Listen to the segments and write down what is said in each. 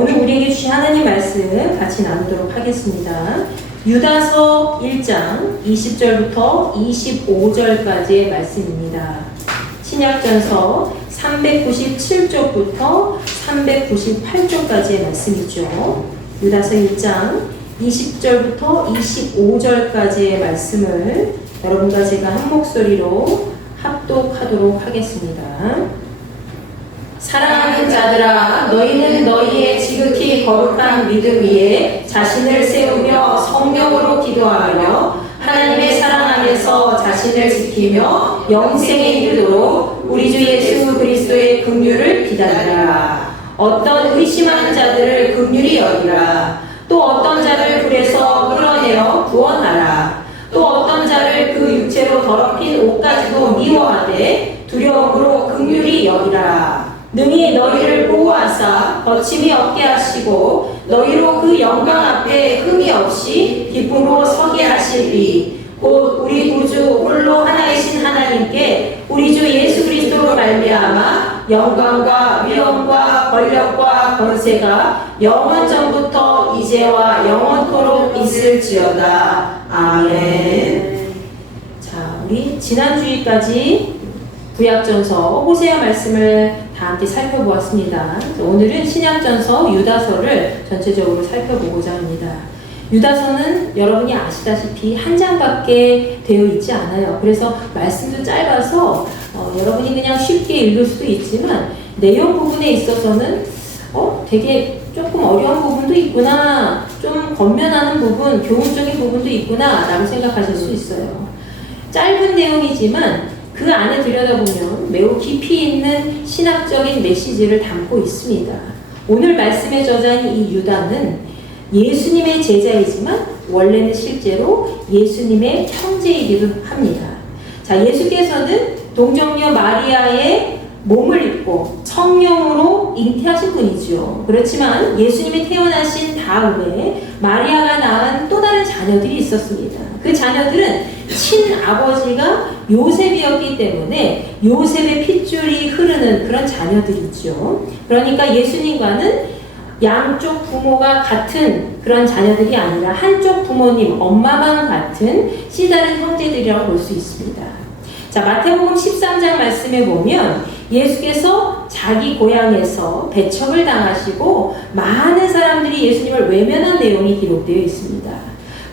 오늘 우리에게 주신 하나님 말씀 같이 나누도록 하겠습니다. 유다서 1장 20절부터 25절까지의 말씀입니다. 신약전서 397쪽부터 398쪽까지의 말씀이죠. 유다서 1장 20절부터 25절까지의 말씀을 여러분과 제가 한 목소리로 합독하도록 하겠습니다. 사랑하는 자들아, 너희는 너희의 지극히 거룩한 믿음 위에 자신을 세우며 성령으로 기도하며 하나님의 사랑 안에서 자신을 지키며 영생에 이르도록 우리 주 예수 그리스도의 긍휼을 기다리라. 어떤 의심하는 자들을 긍휼히 여기라. 또 어떤 자를 불에서 끌어내어 구원하라. 또 어떤 자를 그 육체로 더럽힌 옷까지도 미워하되 두려움으로 긍휼히 여기라. 능히 너희를 보호하사 거침이 없게 하시고 너희로 그 영광 앞에 흠이 없이 기쁨으로 서게 하시리. 곧 우리 구주 홀로 하나이신 하나님께 우리 주 예수 그리스도로 말미암아 영광과 위엄과 권력과 권세가 영원 전부터 이제와 영원토록 있을지어다. 아멘. 자, 우리 지난주일까지 구약전서 호세아 말씀을 다 함께 살펴보았습니다. 오늘은 신약전서 유다서를 전체적으로 살펴보고자 합니다. 유다서는 여러분이 아시다시피 한 장밖에 되어 있지 않아요. 그래서 말씀도 짧아서 여러분이 그냥 쉽게 읽을 수도 있지만 내용 부분에 있어서는 되게 조금 어려운 부분도 있구나, 좀 권면하는 부분, 교훈적인 부분도 있구나 라고 생각하실 수 있어요. 짧은 내용이지만 그 안에 들여다보면 매우 깊이 있는 신학적인 메시지를 담고 있습니다. 오늘 말씀의 저자인 이 유다는 예수님의 제자이지만 원래는 실제로 예수님의 형제이기도 합니다. 자, 예수께서는 동정녀 마리아의 몸을 입고 성령으로 잉태하신 분이죠. 그렇지만 예수님이 태어나신 다음에 마리아가 낳은 또 다른 자녀들이 있었습니다. 그 자녀들은 친아버지가 요셉이었기 때문에 요셉의 핏줄이 흐르는 그런 자녀들이죠. 그러니까 예수님과는 양쪽 부모가 같은 그런 자녀들이 아니라 한쪽 부모님, 엄마만 같은 씨다른 형제들이라고 볼 수 있습니다. 자, 마태복음 13장 말씀에 보면 예수께서 자기 고향에서 배척을 당하시고 많은 사람들이 예수님을 외면한 내용이 기록되어 있습니다.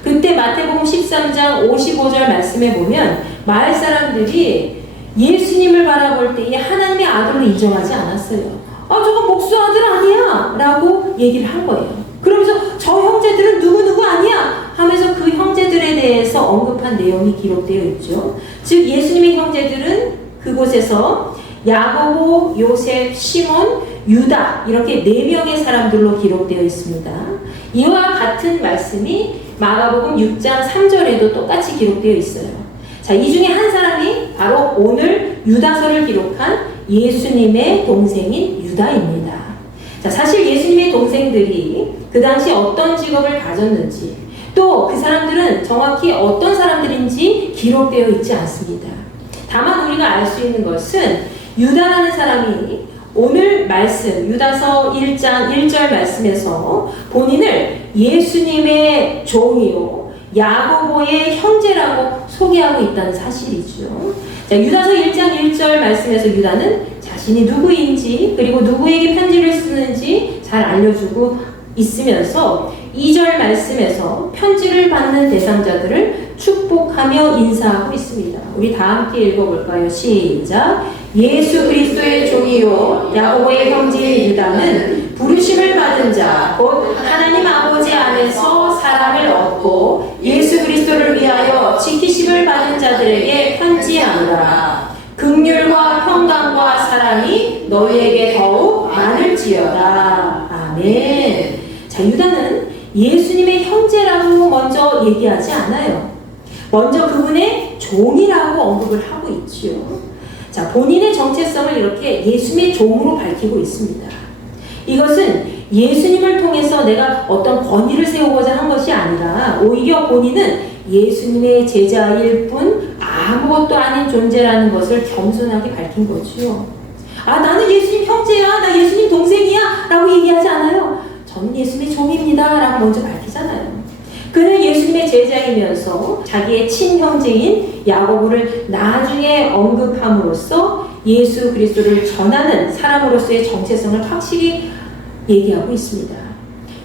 그때 마태복음 13장 55절 말씀에 보면 마을 사람들이 예수님을 바라볼 때에 하나님의 아들로 인정하지 않았어요. 저건 목수 아들 아니야 라고 얘기를 한 거예요. 그러면서 저 형제들은 누구누구 아니야 하면서 그 형제들에 대해서 언급한 내용이 기록되어 있죠. 즉 예수님의 형제들은 그곳에서 야고보, 요셉, 시몬, 유다 이렇게 4명의 사람들로 기록되어 있습니다. 이와 같은 말씀이 마가복음 6장 3절에도 똑같이 기록되어 있어요. 자, 이 중에 한 사람이 바로 오늘 유다서를 기록한 예수님의 동생인 유다입니다. 자, 사실 예수님의 동생들이 그 당시 어떤 직업을 가졌는지 또 그 사람들은 정확히 어떤 사람들인지 기록되어 있지 않습니다. 다만 우리가 알 수 있는 것은 유다라는 사람이 오늘 말씀 유다서 1장 1절 말씀에서 본인을 예수님의 종이요 야고보의 형제라고 소개하고 있다는 사실이죠. 자, 유다서 1장 1절 말씀에서 유다는 자신이 누구인지 그리고 누구에게 편지를 쓰는지 잘 알려주고 있으면서 2절 말씀에서 편지를 받는 대상자들을 축복하며 인사하고 있습니다. 우리 다 함께 읽어볼까요? 시작! 예수 그리스도의 종이요 야고보의 형제 유다는 부르심을 받은 자 곧 하나님 아버지 안에서 사랑을 얻고 예수 그리스도를 위하여 지키심을 받은 자들에게 편지하노라. 긍휼과 평강과 사랑이 너희에게 더욱 많을지어다. 아멘. 자, 유다는 예수님의 형제라고 먼저 얘기하지 않아요. 먼저 그분의 종이라고 언급을 하고 있지요. 자, 본인의 정체성을 이렇게 예수님의 종으로 밝히고 있습니다. 이것은 예수님을 통해서 내가 어떤 권위를 세우고자 한 것이 아니라 오히려 본인은 예수님의 제자일 뿐 아무것도 아닌 존재라는 것을 겸손하게 밝힌 거지요. 나는 예수님 형제야, 나 예수님 동생이야 라고 얘기하지 않아요. 먼저 밝히잖아요. 그는 예수님의 제자이면서 자기의 친형제인 야고보를 나중에 언급함으로써 예수 그리스도를 전하는 사람으로서의 정체성을 확실히 얘기하고 있습니다.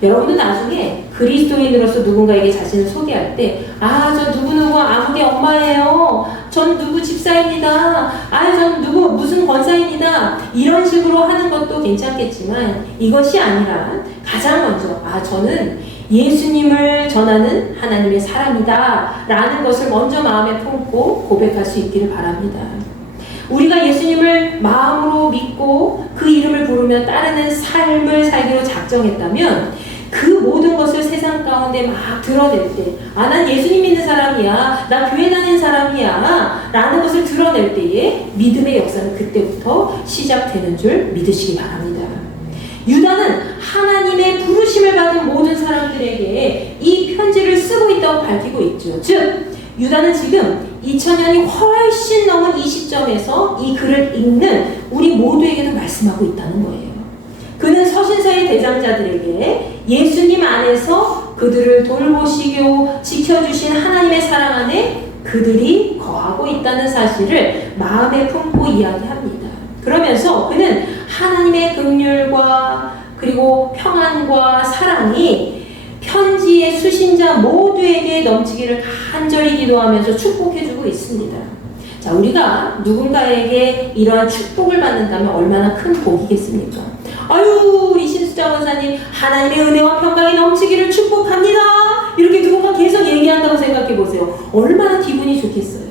여러분도 나중에 그리스도인으로서 누군가에게 자신을 소개할 때, 저 누구누구 아무개 엄마예요. 전 누구 집사입니다. 전 누구 무슨 권사입니다. 이런 식으로 하는 것도 괜찮겠지만 이것이 아니라 가장 먼저 저는 예수님을 전하는 하나님의 사람이다 라는 것을 먼저 마음에 품고 고백할 수 있기를 바랍니다. 우리가 예수님을 마음으로 믿고 그 이름을 부르며 따르는 삶을 살기로 작정했다면 그 모든 것을 세상 가운데 막 드러낼 때, 난 예수님 믿는 사람이야, 나 교회 다니는 사람이야 라는 것을 드러낼 때에 믿음의 역사는 그때부터 시작되는 줄 믿으시기 바랍니다. 유다는 하나님의 부르심을 받은 모든 사람들에게 이 편지를 쓰고 있다고 밝히고 있죠. 즉 유다는 지금 2000년이 훨씬 넘은 이 시점에서 이 글을 읽는 우리 모두에게도 말씀하고 있다는 거예요. 그는 서신서의 대장자들에게 예수님 안에서 그들을 돌보시고 지켜주신 하나님의 사랑 안에 그들이 거하고 있다는 사실을 마음에 품고 이야기합니다. 그러면서 그는 하나님의 긍휼과 그리고 평안과 사랑이 편지의 수신자 모두에게 넘치기를 간절히 기도하면서 축복해주고 있습니다. 자, 우리가 누군가에게 이러한 축복을 받는다면 얼마나 큰 복이겠습니까? 우리 신수자 원사님 하나님의 은혜와 평강이 넘치기를 축복합니다. 이렇게 누군가 계속 얘기한다고 생각해 보세요. 얼마나 기분이 좋겠어요.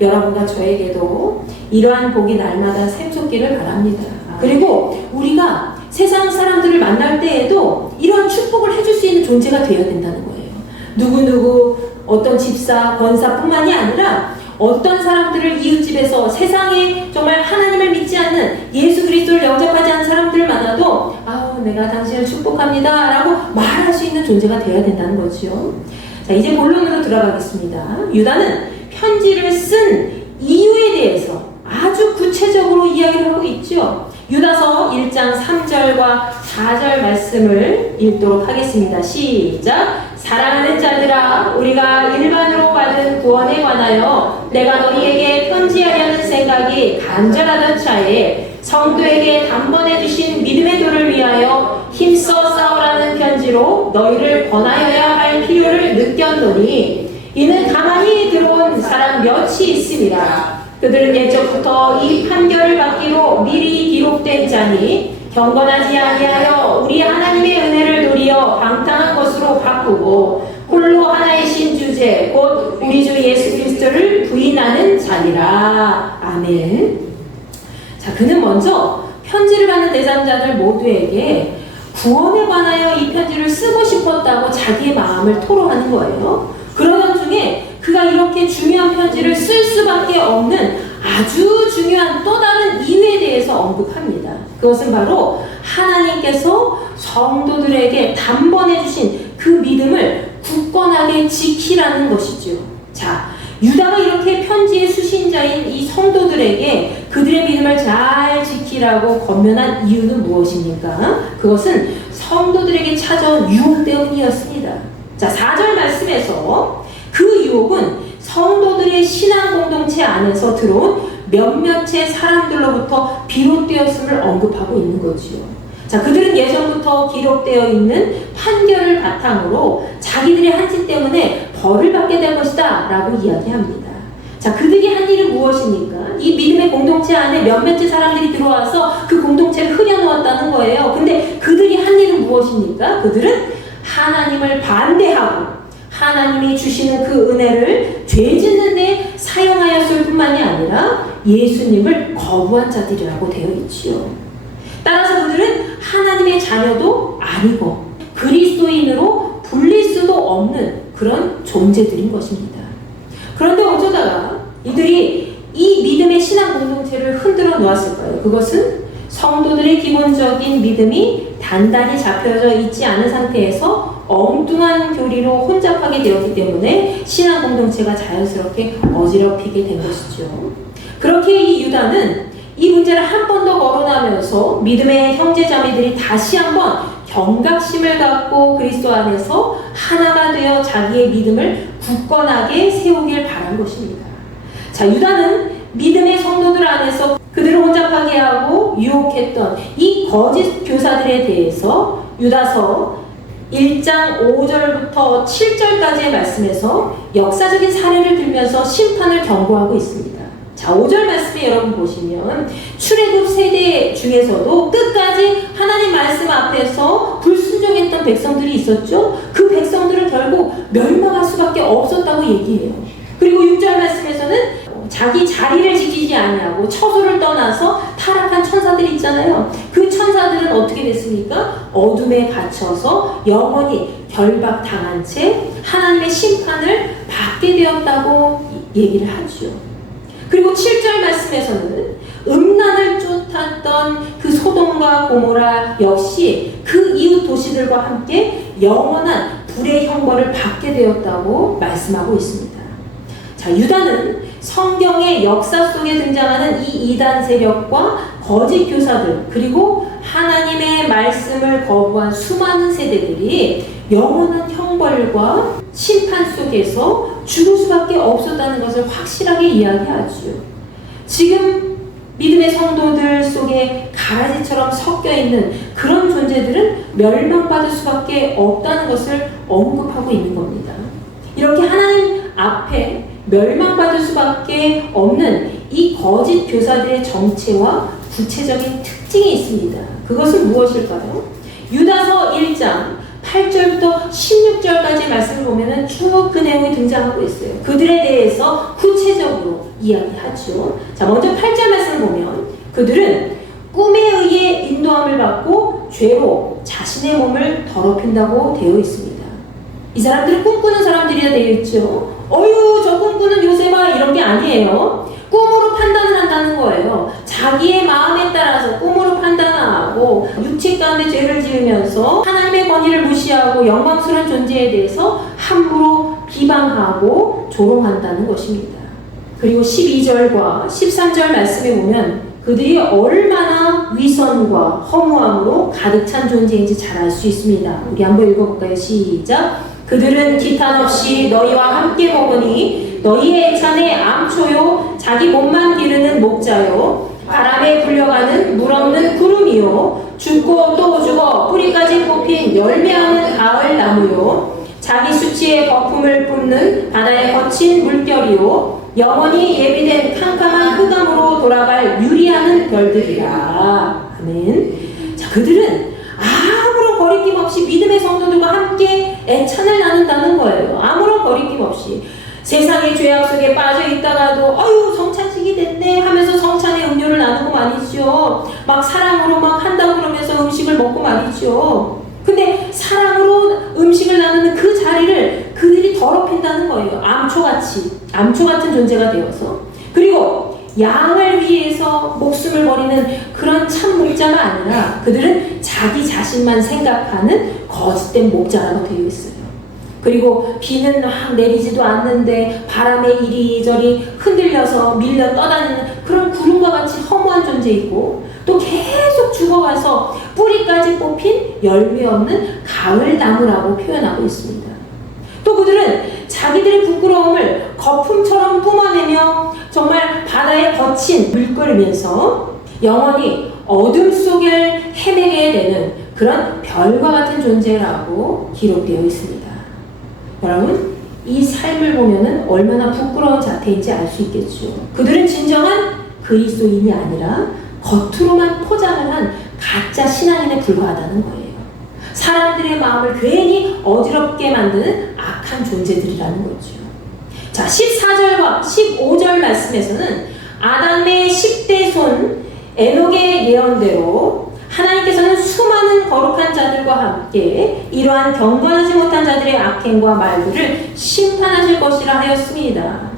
여러분과 저에게도 이러한 복이 날마다 샘솟기를 바랍니다. 그리고 우리가 세상 사람들을 만날 때에도 이런 축복을 해줄 수 있는 존재가 되어야 된다는 거예요. 누구누구 어떤 집사, 권사뿐만이 아니라 어떤 사람들을 이웃집에서 세상에 정말 하나님을 믿지 않는 예수 그리스도를 영접하지 않는 사람들을 만나도 내가 당신을 축복합니다 라고 말할 수 있는 존재가 되어야 된다는 거죠. 자, 이제 본론으로 들어가겠습니다. 유다는 편지를 쓴 이유에 대해서 아주 구체적으로 이야기를 하고 있죠. 유다서 1장 3절과 4절 말씀을 읽도록 하겠습니다. 시작! 사랑하는 자들아, 우리가 일반으로 받은 구원에 관하여 내가 너희에게 편지하려는 생각이 간절하던 차에 성도에게 단번해 주신 믿음의 도를 위하여 힘써 싸우라는 편지로 너희를 권하여야 할 필요를 느꼈노니 이는 가만히 들어온 사람 몇이 있습니다. 그들은 예적부터 이 판결을 받기로 미리 기록된 자니 경건하지 아니하여 우리 하나님의 은혜를 도리어 방탕한 것으로 바꾸고 홀로 하나의 신주제 곧 우리 주 예수 그리스도를 부인하는 자니라. 아멘. 자, 그는 먼저 편지를 받는 대상자들 모두에게 구원에 관하여 이 편지를 쓰고 싶었다고 자기의 마음을 토로하는 거예요. 그러던 중에 그가 이렇게 중요한 편지를 쓸 수밖에 없는 아주 중요한 또 다른 이유에 대해서 언급합니다. 그것은 바로 하나님께서 성도들에게 단번해 주신 그 믿음을 굳건하게 지키라는 것이죠. 자, 유다가 이렇게 편지의 수신자인 이 성도들에게 그들의 믿음을 잘 지키라고 권면한 이유는 무엇입니까? 그것은 성도들에게 찾아온 유혹 때문이었습니다. 자, 4절 말씀에서 그 유혹은 성도들의 신앙 공동체 안에서 들어온 몇몇의 사람들로부터 비롯되었음을 언급하고 있는 거지요. 자, 그들은 예전부터 기록되어 있는 판결을 바탕으로 자기들의 한 짓 때문에 벌을 받게 될 것이다 라고 이야기합니다. 자, 그들이 한 일은 무엇입니까? 이 믿음의 공동체 안에 몇몇의 사람들이 들어와서 그 공동체를 흐려놓았다는 거예요. 근데 그들이 한 일은 무엇입니까? 그들은 하나님을 반대하고 하나님이 주시는 그 은혜를 죄 짓는 데 사용하였을 뿐만이 아니라 예수님을 거부한 자들이라고 되어 있지요. 따라서 그들은 하나님의 자녀도 아니고 그리스도인으로 불릴 수도 없는 그런 존재들인 것입니다. 그런데 어쩌다가 이들이 이 믿음의 신앙 공동체를 흔들어 놓았을까요? 그것은 성도들의 기본적인 믿음이 단단히 잡혀져 있지 않은 상태에서 엉뚱한 교리로 혼잡하게 되었기 때문에 신앙 공동체가 자연스럽게 어지럽히게 된 것이죠. 그렇게 이 유다는 이 문제를 한 번 더 거론하면서 믿음의 형제자매들이 다시 한번 경각심을 갖고 그리스도 안에서 하나가 되어 자기의 믿음을 굳건하게 세우길 바란 것입니다. 자, 유다는 믿음의 성도들 안에서 그들을 혼잡하게 하고 유혹했던 이 거짓 교사들에 대해서 유다서 1장 5절부터 7절까지의 말씀에서 역사적인 사례를 들면서 심판을 경고하고 있습니다. 자, 5절 말씀에 여러분 보시면 출애굽 세대 중에서도 끝까지 하나님 말씀 앞에서 불순종했던 백성들이 있었죠. 그 백성들은 결국 멸망할 수밖에 없었다고 얘기해요. 그리고 6절 말씀에서는 자기 자리를 지키지 아니하고 처소를 떠나서 타락한 천사들이 있잖아요. 그 천사들은 어떻게 됐습니까? 어둠에 갇혀서 영원히 결박당한 채 하나님의 심판을 받게 되었다고 얘기를 하죠. 그리고 7절 말씀에서는 음란을 쫓았던 그 소돔과 고모라 역시 그 이웃 도시들과 함께 영원한 불의 형벌을 받게 되었다고 말씀하고 있습니다. 자, 유다는 성경의 역사 속에 등장하는 이 이단 세력과 거짓 교사들, 그리고 하나님의 말씀을 거부한 수많은 세대들이 영원한 형벌과 심판 속에서 죽을 수밖에 없었다는 것을 확실하게 이야기하죠. 지금 믿음의 성도들 속에 가라지처럼 섞여 있는 그런 존재들은 멸망받을 수밖에 없다는 것을 언급하고 있는 겁니다. 이렇게 하나님 앞에 멸망받을 수밖에 없는 이 거짓 교사들의 정체와 구체적인 특징이 있습니다. 그것은 무엇일까요? 유다서 1장 8절부터 16절까지 말씀을 보면 쭉 그 내용이 등장하고 있어요. 그들에 대해서 구체적으로 이야기하죠. 자, 먼저 8절 말씀을 보면 그들은 꿈에 의해 인도함을 받고 죄로 자신의 몸을 더럽힌다고 되어 있습니다. 이 사람들은 꿈꾸는 사람들이라 되어 있죠. 어휴, 저 꿈꾸는 요셉아, 이런 게 아니에요. 꿈으로 판단을 한다는 거예요. 자기의 마음에 따라서 꿈으로 판단하고 육체 가운데 죄를 지으면서 하나님의 권위를 무시하고 영광스러운 존재에 대해서 함부로 비방하고 조롱한다는 것입니다. 그리고 12절과 13절 말씀에 보면 그들이 얼마나 위선과 허무함으로 가득 찬 존재인지 잘 알 수 있습니다. 우리 한번 읽어볼까요? 시작! 그들은 기탄 없이 너희와 함께 먹으니 너희의 애찬의 암초요 자기 몸만 기르는 목자요 바람에 불려가는 물 없는 구름이요 죽고 또 죽어 뿌리까지 뽑힌 열매하는 가을 나무요 자기 수치의 거품을 뿜는 바다의 거친 물결이요 영원히 예비된 캄캄한 흑암으로 돌아갈 유리하는 별들이라. 아멘. 자, 그들은 아무런 거리낌 없이 믿음의 성도들과 함께 애찬을 나눈다는 거예요. 아무런 거리낌 없이. 세상의 죄악 속에 빠져 있다가도 아유 성찬식이 됐네 하면서 성찬의 음료를 나누고 말이죠. 막 사랑으로 막 한다고 그러면서 음식을 먹고 말이죠. 근데 사랑으로 음식을 나누는 그 자리를 그들이 더럽힌다는 거예요. 암초 같은 존재가 되어서. 그리고 양을 위해서 목숨을 버리는 그런 참 목자가 아니라 그들은 자기 자신만 생각하는 거짓된 목자라고 되어 있어요. 그리고 비는 막 내리지도 않는데 바람에 이리저리 흔들려서 밀려 떠다니는 그런 구름과 같이 허무한 존재이고 또 계속 죽어가서 뿌리까지 뽑힌 열매 없는 가을 나무라고 표현하고 있습니다. 또 그들은 자기들의 부끄러움을 거품처럼 뿜어내며 정말 바다에 거친 물결이면서 영원히 어둠 속을 헤매게 되는 그런 별과 같은 존재라고 기록되어 있습니다. 여러분, 이 삶을 보면은 얼마나 부끄러운 자태인지 알 수 있겠죠. 그들은 진정한 그리스도인이 아니라 겉으로만 포장을 한 가짜 신앙인에 불과하다는 거예요. 사람들의 마음을 괜히 어지럽게 만드는 악한 존재들이라는 거죠. 자, 14절과 15절 말씀에서는 아담의 10대 손 에녹의 예언대로 하나님께서는 수많은 거룩한 자들과 함께 이러한 경건하지 못한 자들의 악행과 말들을 심판하실 것이라 하였습니다.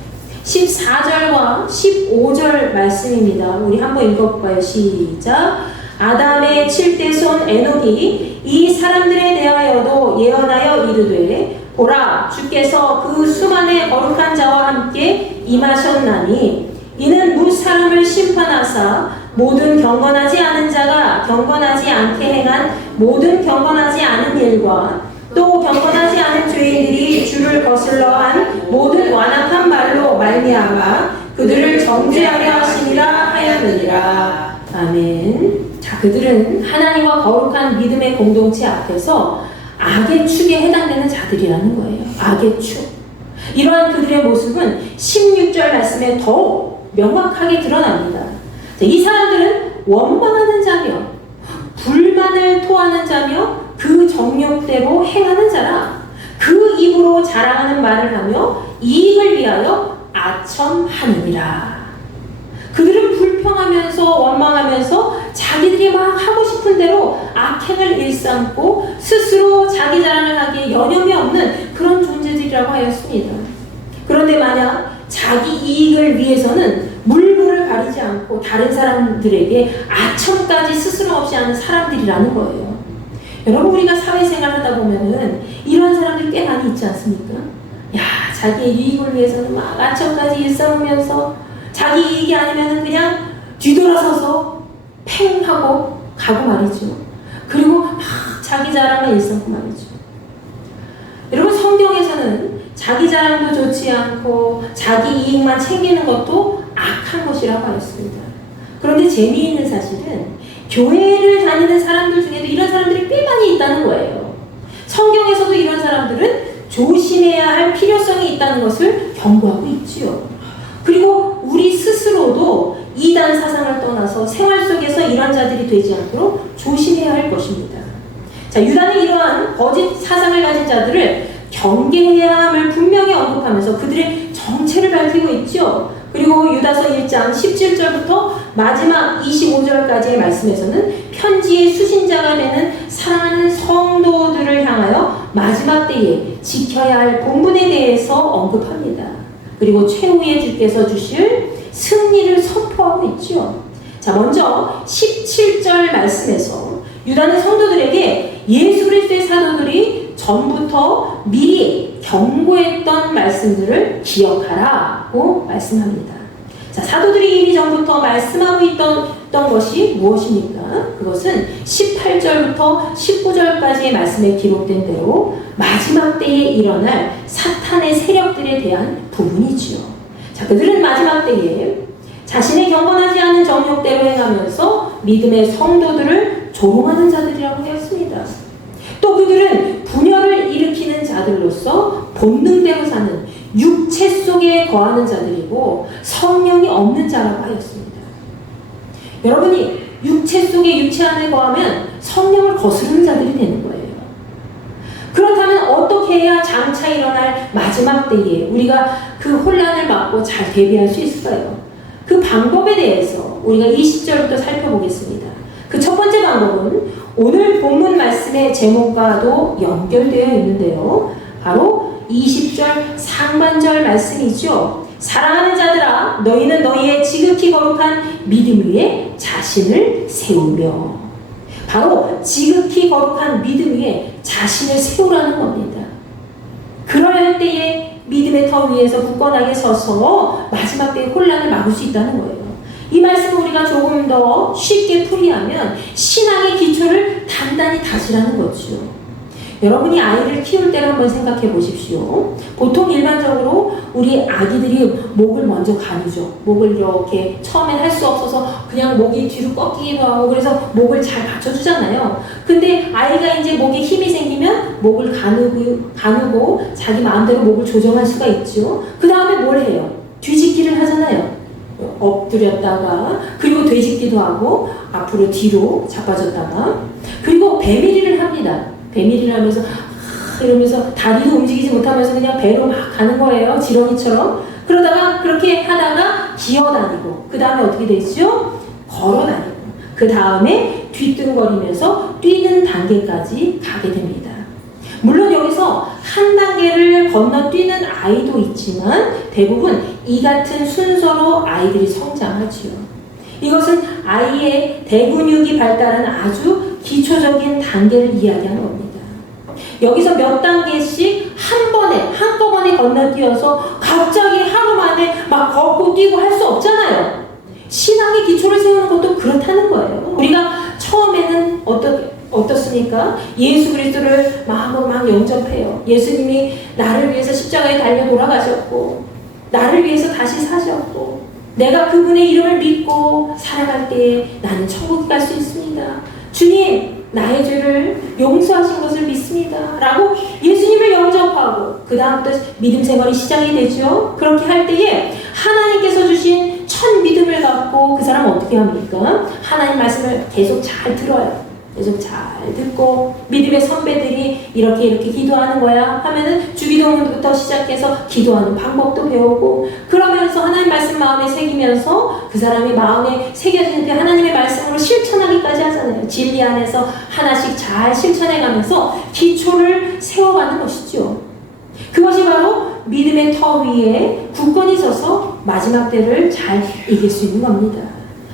14절과 15절 말씀입니다. 우리 한번 읽어볼까요? 시작! 아담의 7대 손 에녹이 이 사람들에 대하여도 예언하여 이르되 보라, 주께서 그 수많은 거룩한 자와 함께 임하셨나니 이는 무 사람을 심판하사 모든 경건하지 않은 자가 경건하지 않게 행한 모든 경건하지 않은 일과 또 경건하지 않은 죄인들이 주를 거슬러 한 모든 완악한 말로 말미암아 그들을 정죄하려 하심이라 하였느니라. 아멘. 자, 그들은 하나님과 거룩한 믿음의 공동체 앞에서 악의 축에 해당되는 자들이라는 거예요. 악의 축. 이러한 그들의 모습은 16절 말씀에 더욱 명확하게 드러납니다. 자, 이 사람들은 원망하는 자며 불만을 토하는 자며 그 정욕대로 행하는 자라. 그 입으로 자랑하는 말을 하며 이익을 위하여 아첨하느니라. 그들은 불평하면서 원망하면서 자기들이 막 하고 싶은 대로 악행을 일삼고 스스로 자기 자랑을 하기에 여념이 없는 그런 존재들이라고 하였습니다. 그런데 만약 자기 이익을 위해서는 물불을 가리지 않고 다른 사람들에게 아첨까지 스스럼 없이 하는 사람들이라는 거예요. 여러분, 우리가 사회생활 하다 보면은 이런 사람들 꽤 많이 있지 않습니까? 야, 자기의 이익을 위해서는 막 아첨까지 일삼으면서 자기 이익이 아니면은 그냥 뒤돌아서서 팽 하고 가고 말이죠. 그리고 막 자기 자랑을 일삼고 말이죠. 여러분, 성경에서는 자기 자랑도 좋지 않고 자기 이익만 챙기는 것도 악한 것이라고 하였습니다. 그런데 재미있는 사실은 교회를 다니는 사람들 중에도 이런 사람들이 꽤 많이 있다는 거예요. 성경에서도 이런 사람들은 조심해야 할 필요성이 있다는 것을 경고하고 있지요. 그리고 우리 스스로도 이단 사상을 떠나서 생활 속에서 이런 자들이 되지 않도록 조심해야 할 것입니다. 자, 유다는 이러한 거짓 사상을 가진 자들을 경계해야 함을 분명히 언급하면서 그들의 정체를 밝히고 있죠. 그리고 유다서 1장 17절부터 마지막 25절까지의 말씀에서는 편지의 수신자가 되는 사랑하는 성도들을 향하여 마지막 때에 지켜야 할 본분에 대해서 언급합니다. 그리고 최후의 주께서 주실 승리를 선포하고 있죠. 자, 먼저 17절 말씀에서 유다는 성도들에게 예수 그리스도의 사도들이 전부터 미리 경고했던 말씀들을 기억하라고 말씀합니다. 자, 사도들이 이미 전부터 말씀하고 있던 것이 무엇입니까? 그것은 18절부터 19절까지의 말씀에 기록된 대로 마지막 때에 일어날 사탄의 세력들에 대한 부분이지요. 자, 그들은 마지막 때에 자신의 경건하지 않은 정욕대로 행하면서 믿음의 성도들을 조롱하는 자들이라고 하였습니다. 또 그들은 분열을 일으키는 자들로서 본능대로 사는 육체 속에 거하는 자들이고 성령이 없는 자라고 하였습니다. 여러분이 육체 속에 육체 안에 거하면 성령을 거스르는 자들이 되는 거예요. 그렇다면 어떻게 해야 장차 일어날 마지막 때에 우리가 그 혼란을 막고 잘 대비할 수 있을까요? 그 방법에 대해서 우리가 20절부터 살펴보겠습니다. 그 첫 번째 방법은 오늘 본문 말씀의 제목과도 연결되어 있는데요. 바로 20절 상반절 말씀이죠. 사랑하는 자들아, 너희는 너희의 지극히 거룩한 믿음 위에 자신을 세우며. 바로 지극히 거룩한 믿음 위에 자신을 세우라는 겁니다. 그럴 때에 믿음의 터 위에서 굳건하게 서서 마지막 때의 혼란을 막을 수 있다는 거예요. 이 말씀을 우리가 조금 더 쉽게 풀이하면 신앙의 기초를 단단히 다지라는 거죠. 여러분이 아이를 키울 때를 한번 생각해 보십시오. 보통 일반적으로 우리 아기들이 목을 먼저 가누죠. 목을 이렇게 처음엔 할 수 없어서 그냥 목이 뒤로 꺾이기도 하고 그래서 목을 잘 받쳐주잖아요. 근데 아이가 이제 목에 힘이 생기면 목을 가누고 자기 마음대로 목을 조정할 수가 있죠. 그 다음에 뭘 해요? 뒤집기를 하잖아요. 엎드렸다가 그리고 되짚기도 하고 앞으로 뒤로 자빠졌다가 그리고 배밀이를 합니다. 배밀이를 하면서 이러면서 다리도 움직이지 못하면서 그냥 배로 막 가는 거예요. 지렁이처럼. 그러다가 그렇게 하다가 기어다니고 그 다음에 어떻게 되죠? 걸어다니고 그 다음에 뒤뚱거리면서 뛰는 단계까지 가게 됩니다. 물론 여기서 한 단계를 건너뛰는 아이도 있지만 대부분 이 같은 순서로 아이들이 성장하지요. 이것은 아이의 대근육이 발달한 아주 기초적인 단계를 이야기하는 겁니다. 여기서 몇 단계씩 한꺼번에 건너뛰어서 갑자기 하루 만에 막 걷고 뛰고 할 수 없잖아요. 신앙의 기초를 세우는 것도 그렇다는 거예요. 우리가 처음에는 어떻습니까? 예수 그리스도를 마음으로 막 영접해요. 예수님이 나를 위해서 십자가에 달려 돌아가셨고 나를 위해서 다시 사셨고 내가 그분의 이름을 믿고 살아갈 때에 나는 천국에 갈 수 있습니다. 주님, 나의 죄를 용서하신 것을 믿습니다. 라고 예수님을 영접하고 그 다음부터 믿음 생활이 시작이 되죠. 그렇게 할 때에 하나님께서 주신 첫 믿음을 갖고 그 사람은 어떻게 합니까? 하나님 말씀을 계속 잘 들어요. 계속 잘 듣고 믿음의 선배들이 이렇게 기도하는 거야 하면은 주기도문부터 시작해서 기도하는 방법도 배우고 그러면서 하나님 말씀 마음에 새기면서 그 사람이 마음에 새겨지는 그 하나님의 말씀으로 실천하기까지 하잖아요. 진리 안에서 하나씩 잘 실천해가면서 기초를 세워가는 것이죠. 그것이 바로 믿음의 터 위에 굳건히 서서 마지막 때를 잘 이길 수 있는 겁니다.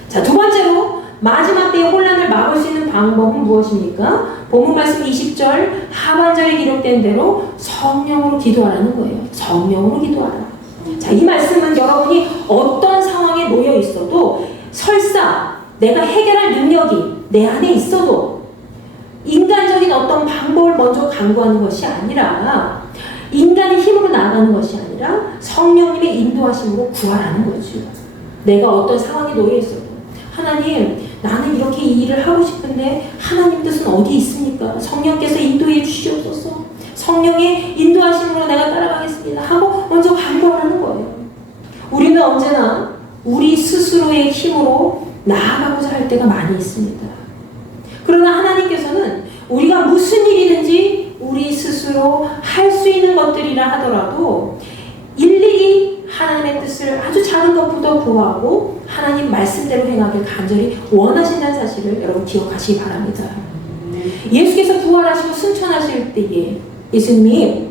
자, 두 번째로 마지막 때의 혼란을 막을 수 있는 방법은 무엇입니까? 본문 말씀 20절 하반절에 기록된 대로 성령으로 기도하라는 거예요. 성령으로 기도하라. 자, 이 말씀은 여러분이 어떤 상황에 놓여 있어도 설사 내가 해결할 능력이 내 안에 있어도 인간적인 어떤 방법을 먼저 강구하는 것이 아니라 인간의 힘으로 나아가는 것이 아니라 성령님의 인도하심으로 구하라는 거죠. 내가 어떤 상황에 놓여 있어도 하나님, 나는 이렇게 이 일을 하고 싶은데 하나님 뜻은 어디 있습니까? 성령께서 인도해 주시옵소서. 성령의 인도하심으로 내가 따라가겠습니다 하고 먼저 간구하는 거예요. 우리는 언제나 우리 스스로의 힘으로 나아가고자 할 때가 많이 있습니다. 그러나 하나님께서는 우리가 무슨 일이든지 우리 스스로 할 수 있는 것들이라 하더라도 일일이 하나님의 뜻을 아주 작은 것부터 구하고 하나님 말씀대로 행하길 간절히 원하신다는 사실을 여러분 기억하시기 바랍니다. 예수께서 부활하시고 승천하실 때에 예수님이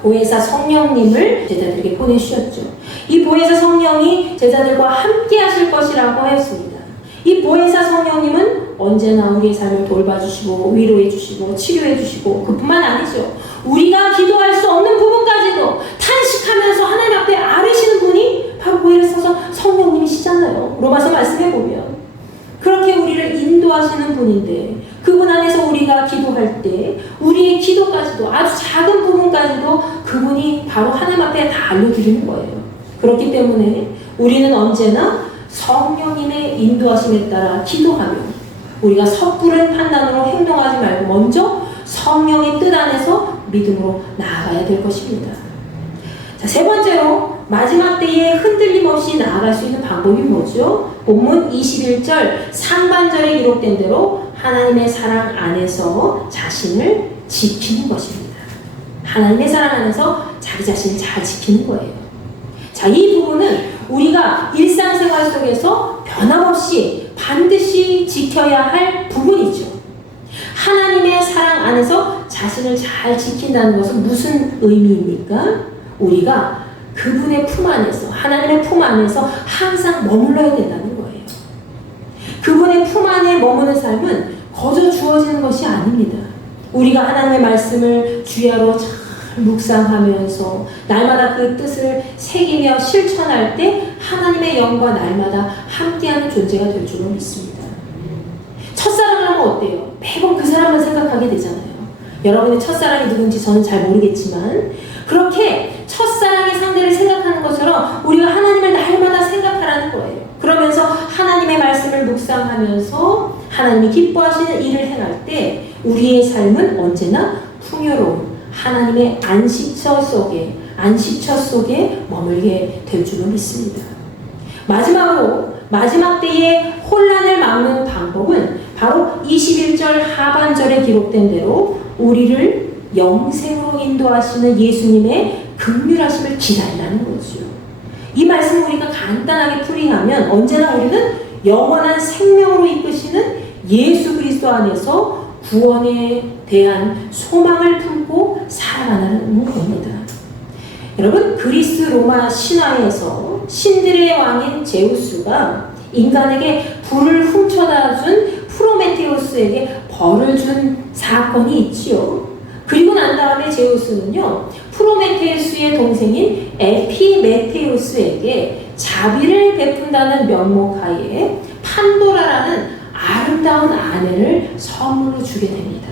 보혜사 성령님을 제자들에게 보내주셨죠. 이 보혜사 성령이 제자들과 함께 하실 것이라고 하였습니다. 이 보혜사 성령님은 언제나 우리의 삶을 돌봐주시고 위로해주시고 치료해주시고 그뿐만 아니죠. 우리가 기도할 수 없는 부분까지도 탄식하면서 하나님 앞에 아뢰시는 분이 바로 보혜사 서서 성령님이시잖아요. 로마서 말씀해보면 그렇게 우리를 인도하시는 분인데 그분 안에서 우리가 기도할 때 우리의 기도까지도 아주 작은 부분까지도 그분이 바로 하나님 앞에 다 알려드리는 거예요. 그렇기 때문에 우리는 언제나 성령님의 인도하심에 따라 기도하며 우리가 섣부른 판단으로 행동하지 말고 먼저 성령의 뜻 안에서 믿음으로 나아가야 될 것입니다. 자, 세 번째로 마지막 때에 흔들림 없이 나아갈 수 있는 방법이 뭐죠? 본문 21절 상반절에 기록된 대로 하나님의 사랑 안에서 자신을 지키는 것입니다. 하나님의 사랑 안에서 자기 자신을 잘 지키는 거예요. 자, 이 부분은 우리가 일상생활 속에서 변함없이 반드시 지켜야 할 부분이죠. 하나님의 사랑 안에서 자신을 잘 지킨다는 것은 무슨 의미입니까? 우리가 그분의 품 안에서, 하나님의 품 안에서 항상 머물러야 된다는 거예요. 그분의 품 안에 머무는 삶은 거저 주어지는 것이 아닙니다. 우리가 하나님의 말씀을 주야로 잘 묵상하면서 날마다 그 뜻을 새기며 실천할 때 하나님의 영과 날마다 함께하는 존재가 될 줄로 믿습니다. 첫사랑을 하면 어때요? 매번 그 사람만 생각하게 되잖아요. 여러분의 첫사랑이 누군지 저는 잘 모르겠지만 그렇게 첫사랑의 상대를 생각하는 것처럼 우리가 하나님을 날마다 생각하라는 거예요. 그러면서 하나님의 말씀을 묵상하면서 하나님이 기뻐하시는 일을 행할 때 우리의 삶은 언제나 풍요로운 하나님의 안식처 속에 머물게 될 줄로 믿습니다. 마지막으로 마지막 때의 혼란을 막는 방법은 바로 21절 하반절에 기록된 대로 우리를 영생으로 인도하시는 예수님의 긍휼하심을 기다리라는 거죠. 이 말씀을 우리가 간단하게 풀이하면 언제나 우리는 영원한 생명으로 이끄시는 예수 그리스도 안에서 구원에 대한 소망을 품고 살아가는 겁니다. 여러분, 그리스 로마 신화에서 신들의 왕인 제우스가 인간에게 불을 훔쳐다 준 프로메테우스에게 벌을 준 사건이 있지요. 그리고 난 다음에 제우스는요, 프로메테우스의 동생인 에피메테우스에게 자비를 베푼다는 명목하에 판도라라는 아름다운 아내를 선물로 주게 됩니다.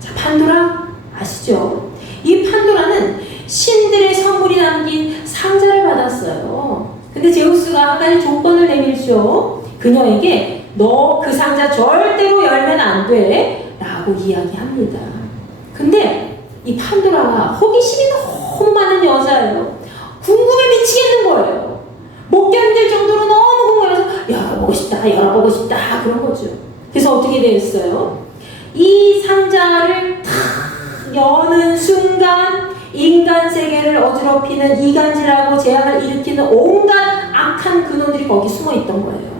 자, 판도라 아시죠? 이 판도라는 신들의 선물이 담긴 상자를 받았어요. 근데 제우스가 한 가지 조건을 내밀죠. 그녀에게 너 그 상자 절대로 열면 안 돼 라고 이야기합니다. 근데 이 판도라가 호기심이 너무 많은 여자예요. 궁금해 미치겠는 거예요. 못 견딜 정도로 너무 궁금해서 열어보고 싶다 그런 거죠. 그래서 어떻게 됐어요? 이 상자를 탁 여는 순간 인간 세계를 어지럽히는 이간질하고 재앙을 일으키는 온갖 악한 근원들이 거기 숨어 있던 거예요.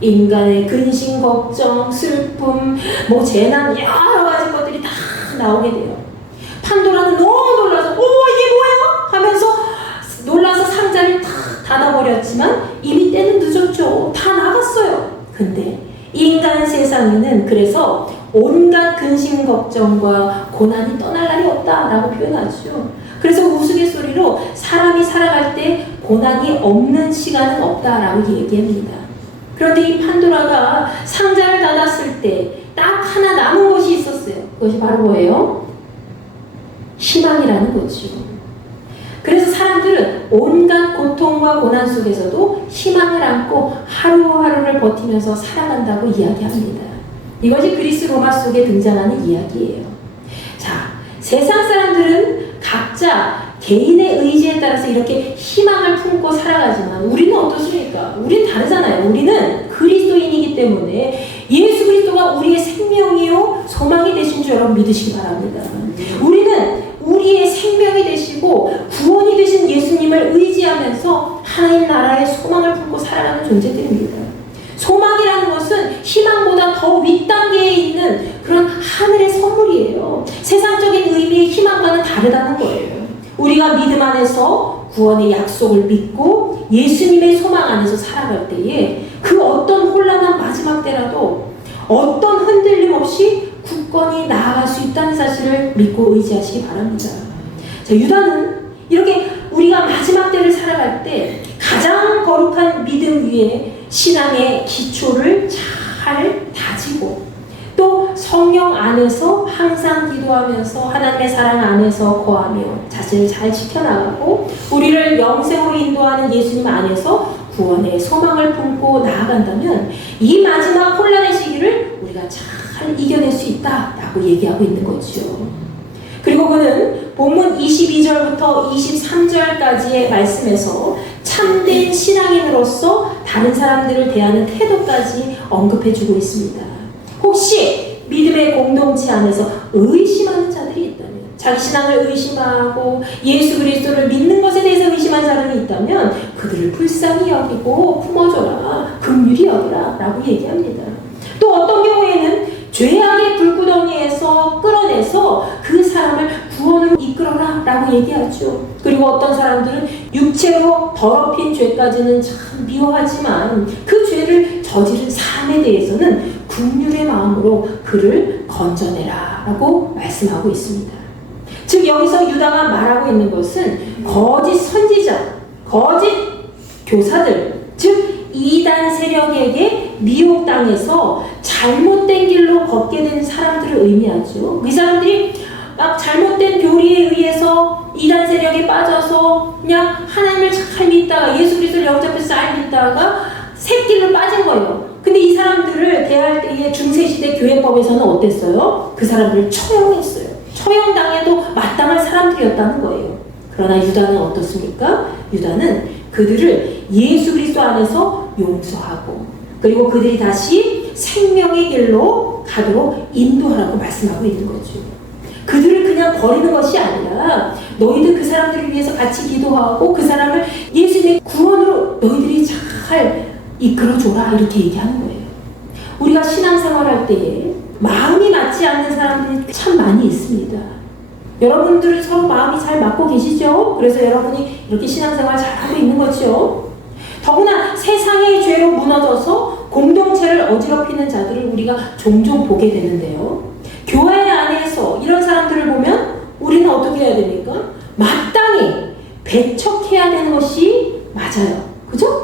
인간의 근심, 걱정, 슬픔, 재난 여러 가지 것들이 다 나오게 돼요. 판도라는 너무 놀라서 이게 뭐야? 하면서 놀라서 상자를 탁 닫아버렸지만 이미 때는 늦었죠. 다 나갔어요. 근데 인간 세상에는 그래서 온갖 근심, 걱정과 고난이 떠날 날이 없다라고 표현하죠. 그래서 우스갯소리로 사람이 살아갈 때 고난이 없는 시간은 없다라고 얘기합니다. 그런데 이 판도라가 상자를 닫았을 때 딱 하나 남은 것이 있었어요. 그것이 바로 뭐예요? 희망이라는 거죠. 그래서 사람들은 온갖 고통과 고난 속에서도 희망을 안고 하루하루를 버티면서 살아간다고 이야기합니다. 이것이 그리스 로마 속에 등장하는 이야기예요. 자, 세상 사람들은 각자 개인의 의지에 따라서 이렇게 희망을 품고 살아가지만 우리는 어떻습니까? 우리는 다르잖아요. 우리는 그리스도인이기 때문에 예수 그리스도가 우리의 생명이요 소망이 되신 줄 여러분 믿으시기 바랍니다. 우리는 우리의 생명이 되시고 구원이 되신 예수님을 의지하면서 하나님 나라의 소망을 품고 살아가는 존재들입니다. 소망이라는 것은 희망보다 더 윗단계에 있는 그런 하늘의 선물이에요. 세상적인 의미의 희망과는 다르다는 거예요. 우리가 믿음 안에서 구원의 약속을 믿고 예수님의 소망 안에서 살아갈 때에 그 어떤 혼란한 마지막 때라도 어떤 흔들림 없이 굳건히 나아갈 수 있다는 사실을 믿고 의지하시기 바랍니다. 자, 유다는 이렇게 우리가 마지막 때를 살아갈 때 가장 거룩한 믿음 위에 신앙의 기초를 잘 다지고 또 성령 안에서 항상 기도하면서 하나님의 사랑 안에서 거하며 자신을 잘 지켜나가고 우리를 영생으로 인도하는 예수님 안에서 구원의 소망을 품고 나아간다면 이 마지막 혼란의 시기를 우리가 잘 이겨낼 수 있다라고 얘기하고 있는 거죠. 그리고 그는 본문 22절부터 23절까지의 말씀에서 참된 신앙인으로서 다른 사람들을 대하는 태도까지 언급해주고 있습니다. 혹시 믿음의 공동체 안에서 의심하는 자들이 있다면, 자기 신앙을 의심하고 예수 그리스도를 믿는 것에 대해서 의심한 사람이 있다면 그들을 불쌍히 여기고 품어줘라, 긍휼히 여기라 라고 얘기합니다. 또 어떤 경우에는 죄악의 불구덩이에서 끌어내서 그 사람을 구원으로 이끌어라 라고 얘기하죠. 그리고 어떤 사람들은 육체로 더럽힌 죄까지는 참 미워하지만 그 죄를 저지른 삶에 대해서는 긍휼의 마음으로 그를 건져내라 라고 말씀하고 있습니다. 즉 여기서 유다가 말하고 있는 것은 거짓 선지자, 거짓 교사들, 즉 이단 세력에게 미혹당해서 잘못된 길로 걷게 된 사람들을 의미하죠. 이 사람들이 막 잘못된 교리에 의해서 이단 세력에 빠져서 그냥 하나님을 잘 믿다가 예수 그리스도를 영접해서 잘 믿다가 샛길로 빠진 거예요. 근데 이 사람들을 대할 때의 중세시대 교회법에서는 어땠어요? 그 사람들을 처형했어요. 처형당해도 마땅한 사람들이었다는 거예요. 그러나 유다는 어떻습니까? 유다는 그들을 예수 그리스도 안에서 용서하고 그리고 그들이 다시 생명의 길로 가도록 인도하라고 말씀하고 있는 거죠. 그들을 그냥 버리는 것이 아니라 너희들 그 사람들을 위해서 같이 기도하고 그 사람을 예수님의 구원으로 너희들이 잘 이끌어줘라 이렇게 얘기하는 거예요. 우리가 신앙생활할 때에 마음이 맞지 않는 사람들이 참 많이 있습니다. 여러분들은 서로 마음이 잘 맞고 계시죠? 그래서 여러분이 이렇게 신앙생활 잘하고 있는 거죠. 더구나 세상의 죄로 무너져서 공동체를 어지럽히는 자들을 우리가 종종 보게 되는데요. 교회 안에서 이런 사람들을 보면 우리는 어떻게 해야 됩니까? 마땅히 배척해야 되는 것이 맞아요. 그죠?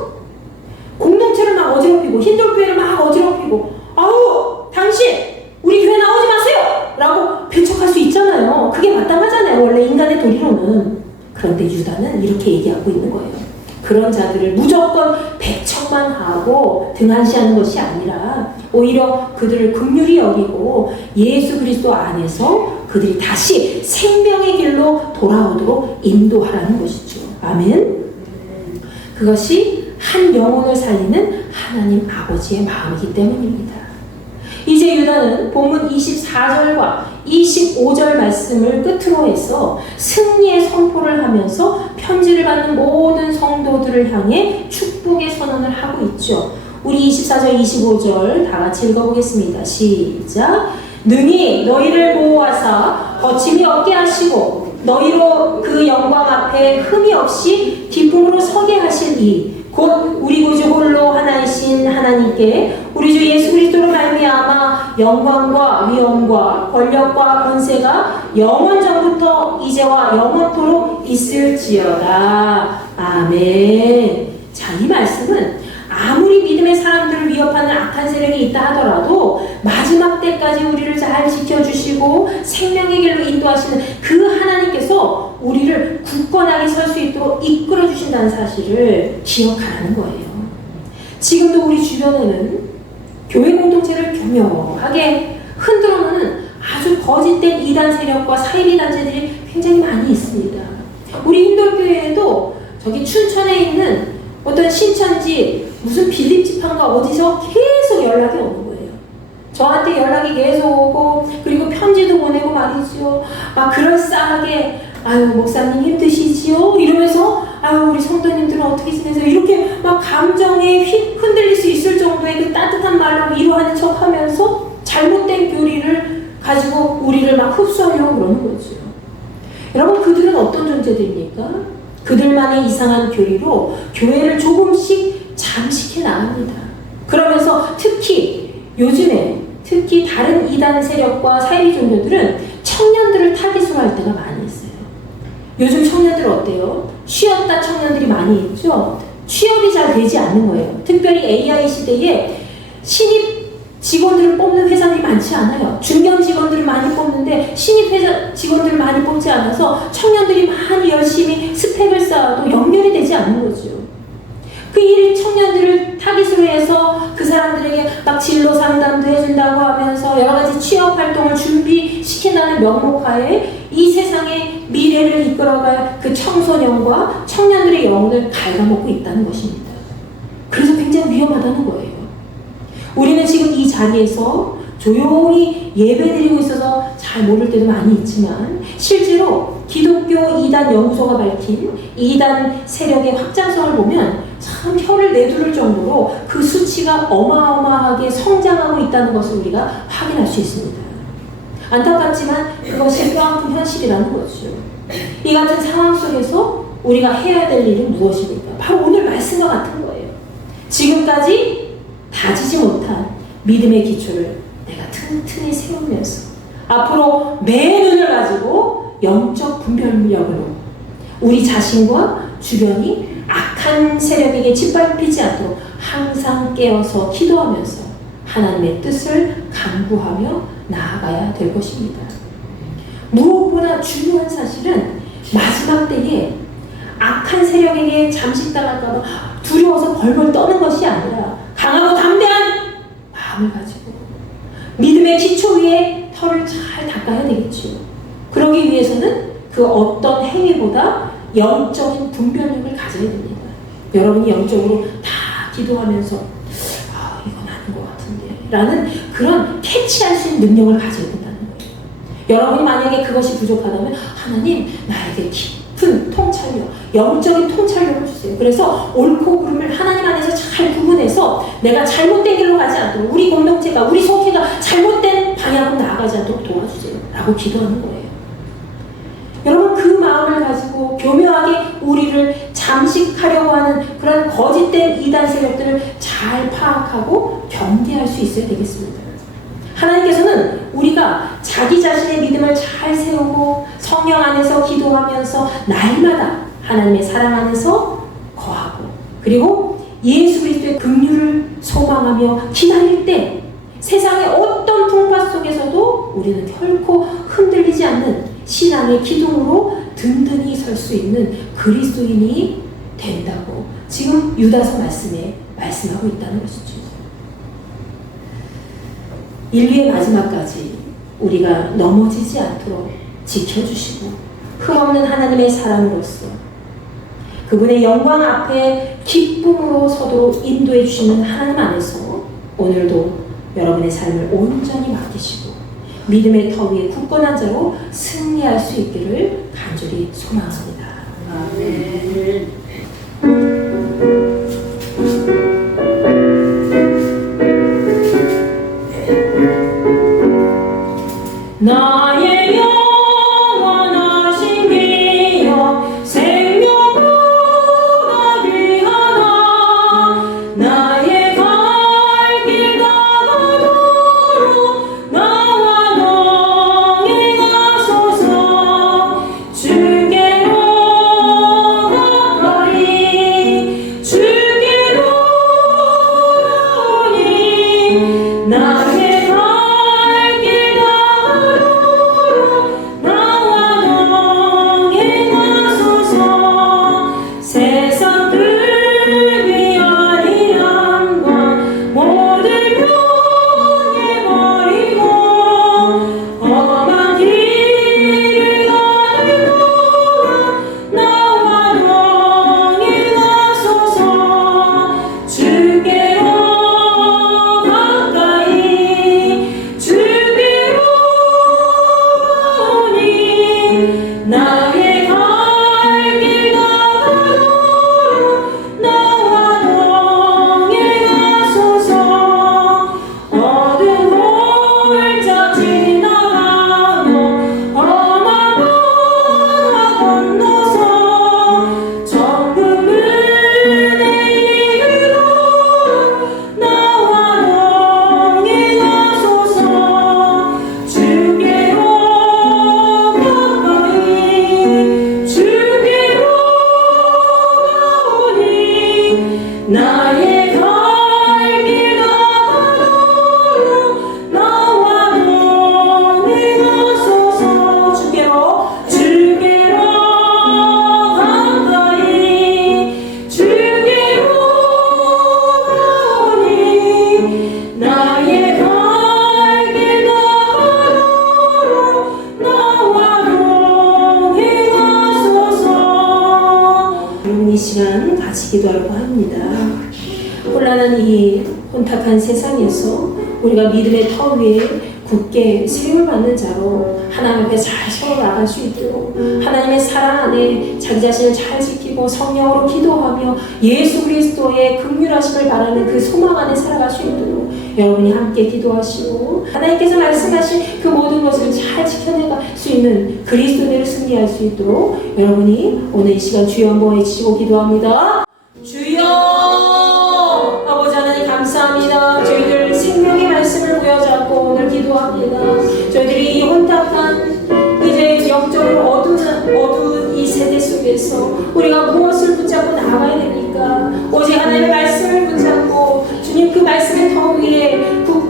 그런데 유다는 이렇게 얘기하고 있는 거예요. 그런 자들을 무조건 배척만 하고 등한시하는 것이 아니라 오히려 그들을 긍휼히 여기고 예수 그리스도 안에서 그들이 다시 생명의 길로 돌아오도록 인도하라는 것이죠. 아멘. 그것이 한 영혼을 살리는 하나님 아버지의 마음이기 때문입니다. 이제 유다는 본문 24절과 25절 말씀을 끝으로 해서 승리의 선포를 하면서 편지를 받는 모든 성도들을 향해 축복의 선언을 하고 있죠. 우리 24절, 25절 다 같이 읽어보겠습니다. 시작. 능히 너희를 보호하사 거침이 없게 하시고 너희로 그 영광 앞에 흠이 없이 기쁨으로 서게 하실 이 곧 우리 구주 홀로 하나이신 하나님께 우리 주 예수 그리스도로 말미암아 영광과 위엄과 권력과 권세가 영원 전부터 이제와 영원토록 있을지어다. 아멘. 자, 이 말씀은 아무리 믿음의 사람들을 위협하는 악한 세력이 있다 하더라도 마지막 때까지 우리를 잘 지켜주시고 생명의 길로 인도하시는 그 하나님께서 우리를 굳건하게 설 수 있도록 이끌어 주신다는 사실을 기억하라는 거예요. 지금도 우리 주변에는 교회 공동체를 교묘하게 흔들어놓는 아주 거짓된 이단 세력과 사이비 단체들이 굉장히 많이 있습니다. 우리 힌돌교회에도 저기 춘천에 있는 어떤 신천지 무슨 빌립지파인가 어디서 계속 연락이 오는 거예요. 저한테 연락이 계속 오고 그리고 편지도 보내고 말이죠. 막 그럴싸하게 아유 목사님 힘드시지요? 이러면서 아유 우리 성도님들은 어떻게 지내세요? 이렇게 막 감정에 흔들릴 수 있을 정도의 그 따뜻한 말로 위로하는 척 하면서 잘못된 교리를 가지고 우리를 막 흡수하려고 그러는 거죠. 여러분 그들은 어떤 존재들입니까? 그들만의 이상한 교리로 교회를 조금씩 잠식해 나갑니다. 그러면서 요즘에 특히 다른 이단 세력과 사이비 종교들은 청년들을 타깃으로 할 때가 많이 있어요. 요즘 청년들 어때요? 쉬었다 청년들이 많이 있죠? 취업이 잘 되지 않는 거예요. 특별히 AI 시대에 신입 직원들을 뽑는 회사들이 많지 않아요. 중견 직원들을 많이 뽑는데 신입 회사 직원들을 많이 뽑지 않아서 청년들이 많이 열심히 스펙을 쌓아도 연결이 되지 않는 거죠. 그 일 청년들을 타깃으로 해서 그 사람들에게 막 진로 상담도 해준다고 하면서 여러 가지 취업 활동을 준비시킨다는 명목하에 이 세상의 미래를 이끌어갈 그 청소년과 청년들의 영혼을 갉아먹고 있다는 것입니다. 그래서 굉장히 위험하다는 거예요. 우리는 지금 이 자리에서 조용히 예배드리고 있어서 잘 모를 때도 많이 있지만 실제로 기독교 이단 연구소가 밝힌 이단 세력의 확장성을 보면 참 혀를 내두를 정도로 그 수치가 어마어마하게 성장하고 있다는 것을 우리가 확인할 수 있습니다. 안타깝지만 그것이 뼈아픈 현실이라는 거죠. 이 같은 상황 속에서 우리가 해야 될 일은 무엇입니까? 바로 오늘 말씀과 같은 거예요. 지금까지 다지지 못한 믿음의 기초를 내가 튼튼히 세우면서 앞으로 매 눈을 가지고 영적 분별력으로 우리 자신과 주변이 악한 세력에게 짓밟히지 않도록 항상 깨어서 기도하면서 하나님의 뜻을 간구하며 나아가야 될 것입니다. 무엇보다 중요한 사실은 마지막 때에 악한 세력에게 잠식당할까 봐 두려워서 벌벌 떠는 것이 아니라 강하고 담대한 마음을 가지고 믿음의 기초 위에 털을 잘 닦아야 되겠지요. 그러기 위해서는 그 어떤 행위보다 영적인 분별력을 가져야 됩니다. 여러분이 영적으로 다 기도하면서 이건 아닌 것 같은데 라는 그런 캐치할 수 있는 능력을 가져야 된다는 거예요. 여러분이 만약에 그것이 부족하다면 하나님 나에게 깊은 통찰력, 영적인 통찰력을 주세요. 그래서 옳고 그름을 하나님 안에서 잘 구분해서 내가 잘못된 길로 가지 않도록 우리 공동체가 우리 속회가 잘못된 방향으로 나아가지 않도록 도와주세요 라고 기도하는 거예요. 여러분 그 마음을 가지고 교묘하게 우리를 잠식하려고 하는 그런 거짓된 이단 세력들을 잘 파악하고 경계할 수 있어야 되겠습니다. 하나님께서는 우리가 자기 자신의 믿음을 잘 세우고 성령 안에서 기도하면서 날마다 하나님의 사랑 안에서 거하고 그리고 예수 그리스도의 긍휼을 소망하며 기다릴 때 세상의 어떤 풍파 속에서도 우리는 결코 흔들리지 않는 신앙의 기둥으로 든든히 설 수 있는 그리스도인이 된다고 지금 유다서 말씀에 말씀하고 있다는 것이죠. 인류의 마지막까지 우리가 넘어지지 않도록 지켜주시고 흠없는 하나님의 사람으로서 그분의 영광 앞에 기쁨으로 서도록 인도해 주시는 하나님 안에서 오늘도 여러분의 삶을 온전히 맡기시고 믿음의 터 위에 굳건한 자로 승리할 수 있기를 간절히 소망합니다. 아멘. 나의 영원하신 기억 생명보다 귀하다. 나의 갈 길 다가도록 나와 동행하소서. 주께로 가까이 주께로 오니 나의 기도하려고 합니다. 혼란한 이 혼탁한 세상에서 우리가 믿음의 터 위에 굳게 세움받는 자로 하나님 앞에 잘 서로 나갈 수 있도록 하나님의 사랑 안에 자기 자신을 잘 지키고 성령으로 기도하며 예수 그리스도의 긍휼하심을 바라는 그 소망 안에 살아갈 수 있도록 여러분이 함께 기도하시고 하나님께서 말씀하신 그 모든 것을 잘 지켜내갈 수 있는 그리스도인으로 승리할 수 있도록 여러분이 오늘 이 시간 주여 한번 외치고 기도합니다. 주여 아버지 하나님 감사합니다. 저희들 생명의 말씀을 부여잡고 오늘 기도합니다. 저희들이 이 혼탁한 이제 영적으로 어두운 이 세대 속에서 우리가 무엇을 붙잡고 나가야 됩니까? 오직 하나님의 말씀을 붙잡고 주님 그 말씀의 터 위에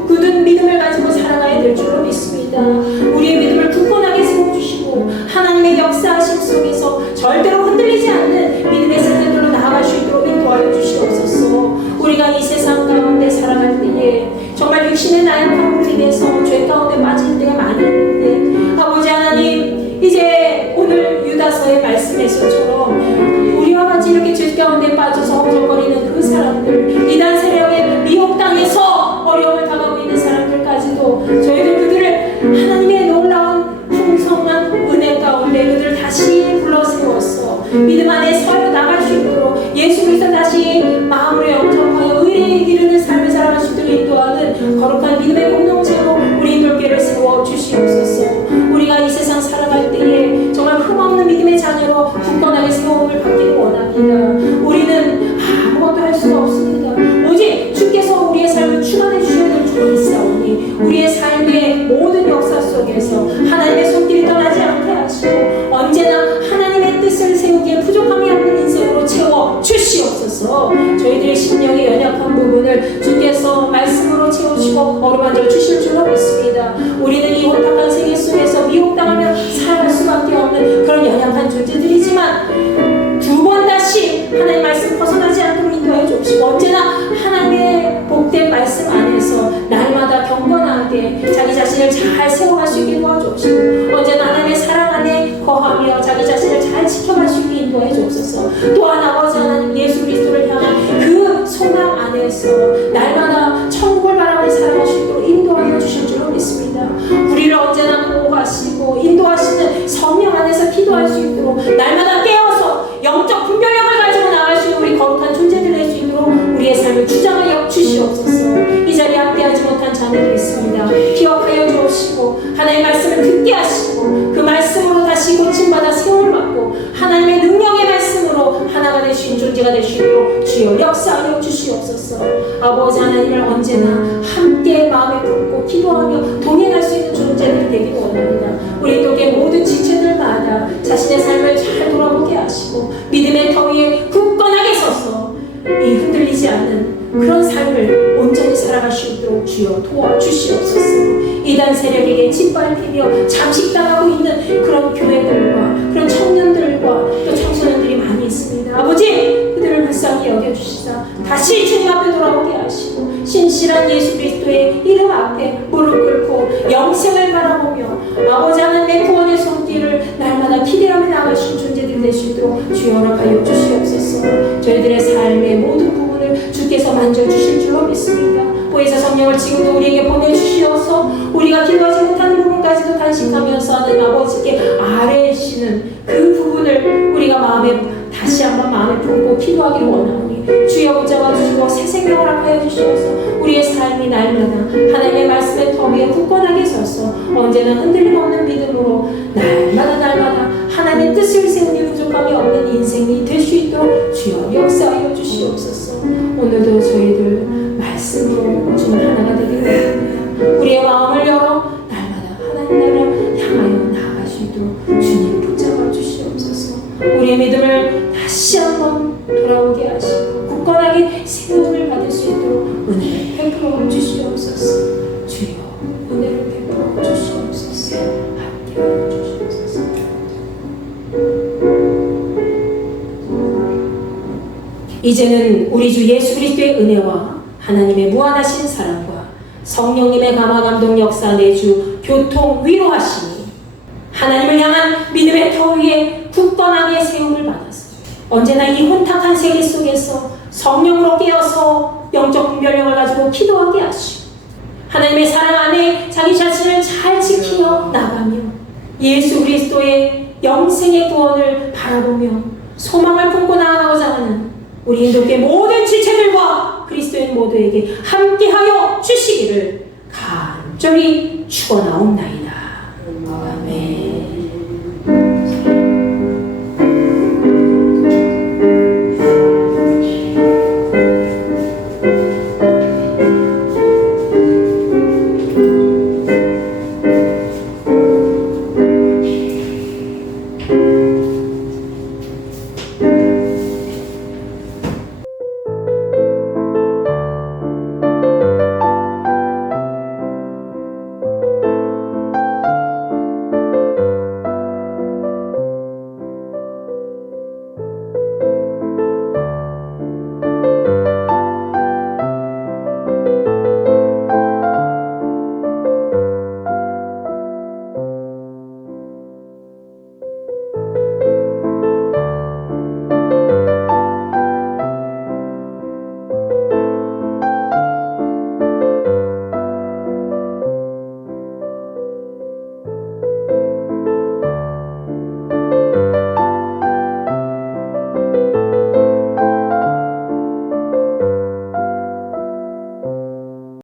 굳은 믿음을 가지고 살아가야 될 줄로 믿습니다. 우리의 믿음을 굳건하게 세워주시고 하나님의 역사하심 속에서 절대로 흔들리지 않는 믿음의 세대들로 나아갈 수 있도록 인도하여 주시옵소서. 우리가 이 세상 가운데 살아갈 때에 정말 육신의 나약함으로 인해서 죄 가운데 빠질 때가 많이 있는데 아버지 하나님 이제 오늘 유다서의 말씀에서처럼 우리와 같이 이렇게 죄 가운데 빠져서 허전거리는 그 사람들 이단 세력의 미혹 당해서 어려움을 당하고 있는 사람들까지도 저희들 그들을 하나님의 놀라운 풍성한 은혜 가운데 그들을 다시 불러 세워서 믿음 안에 서로 나갈 수 있도록 예수 그리스도 다시 마음으로 영접하여 의리에 이르는 삶을 살아갈 수 있도록 인도하는 거룩한 믿음의 공동체로 우리 인돌교회를 세워 주시옵소서. 우리가 이 세상 살아갈 때에 정말 흠없는 믿음의 자녀로 굳건하게 세움을 받기를 원합니다. 우리는 아무것도 할 수가 없습니다. 오직 주께서 우리의 삶을 충만해 주셔야 될 줄로 믿사오니 우리의 삶의 모든 역사 속에서 하나님의 손길이 떠나지 않게 하시고 언제나 하나님의 뜻을 세우기에 부족함이 없는 인생으로 채워 주시옵소서. 저희들의 심령의 연약한 부분을 주께서 말씀으로 채워주시고 말씀 안에서 날마다 경건하게 자기 자신을 잘 세워갈 수 있게 도와주시고 언제나 하나님의 사랑 안에 거하며 자기 자신을 잘 지켜갈 수 있게 인도해 주옵소서. 또한 아버지 하나님 예수 그리스도를 향한 그 소망 안에서 날마다 천국을 바라보며 살아갈 수 있도록 인도하여 주실 줄로 믿습니다. 우리를 언제나 보호하시고 인도하시는 성령 안에서 기도할 수 있도록 날마다 깨어서 영적 분별력을 가지고 나갈 수 있는 우리 거룩한 존재들 될 수 있도록 우리의 삶을 주장하여 주시옵소서. 이 자리에 함께하지 못한 자녀들이 있습니다. 기억하여 주옵시고 하나님의 말씀을 듣게 하시고 그 말씀으로 다시 고침받아 세움을 받고 하나님의 능력의 말씀으로 하나가 되신 존재가 될 수 있도록 주여 역사하여 주시옵소서. 아버지 하나님을 언제나 함께 마음에 품고 기도하며 동행할 수 있는 존재들이 되기를 원합니다. 우리 교회 모든 지체들마다 자신의 삶을 잘 돌아보게 하시고 믿음의 터 위에 굳건하게 서서 이 흔들리지 않는 그런 삶을 온전히 살아갈 수 있도록 주여 도와주시옵소서. 이단 세력에게 짓밟히며 잠식당하고 있는 그런 교회들과 그런 청년들과 또 청소년들이 많이 있습니다. 아버지 그들을 불쌍히 여겨주시사 다시 주님 앞에 돌아오게 하시고 신실한 예수 그리스도의 이름 앞에 무릎 꿇고 영생을 바라보며 아버지 하나님의 구원의 손길을 날마다 기대하며 나가신 존재들이 될 수 있도록 주여 허락하여 주시옵소서. 저희들의 삶의 모든 부분을 주께서 만져주실 줄로 믿습니다. 보혜사 성령을 지금도 우리에게 보내주시어서 우리가 기도하지 못하는 부분까지도 단식하면서 하는 아버지께 아뢰시는 그 부분을 우리가 마음에 다시 한번 마음에 품고 기도하기를 원하오니 주여 붙잡아 주시고 새 생명을 허락하여 주시어서 우리의 삶이 날마다 하나님의 말씀의 터 위에 굳건하게 서서 언제나 흔들림 없는 믿음으로 날마다 하나님의 뜻을 세우니 부족함이 없는 인생이 될 수 있도록 주여 역사하여 주시옵소서. 오늘도 저희들 말씀으로 주님 하나가 되기를 원합니다. 우리의 마음을 열어 날마다 하나님 나라를 향하여 나아갈 수 있도록 주님 붙잡아 주시옵소서. 우리의 믿음을 다시 한번 돌아오게 하시고 굳건하게 세움을 받을 수 있도록 은혜를 베풀어 주시옵소서. 주여 은혜를 베풀어 주시옵소서. 함께하여 주시옵소서. 이제는 우리 주 예수 그리스도의 은혜와 하나님의 무한하신 사랑과 성령님의 감화 감동 역사 내주 교통 위로하시니 하나님을 향한 믿음의 터 위에 굳건하게 세움을 받아서 언제나 이 혼탁한 세계 속에서 성령으로 깨어서 영적 분별력을 가지고 기도하게 하시고 하나님의 사랑 안에 자기 자신을 잘 지키며 나가며 예수 그리스도의 영생의 구원을 바라보며 소망을 품고 나아가고자 하는 우리 인도교회 모든 지체들과 그리스도인 모두에게 함께하여 주시기를 간절히 축원하옵나이다. 아멘.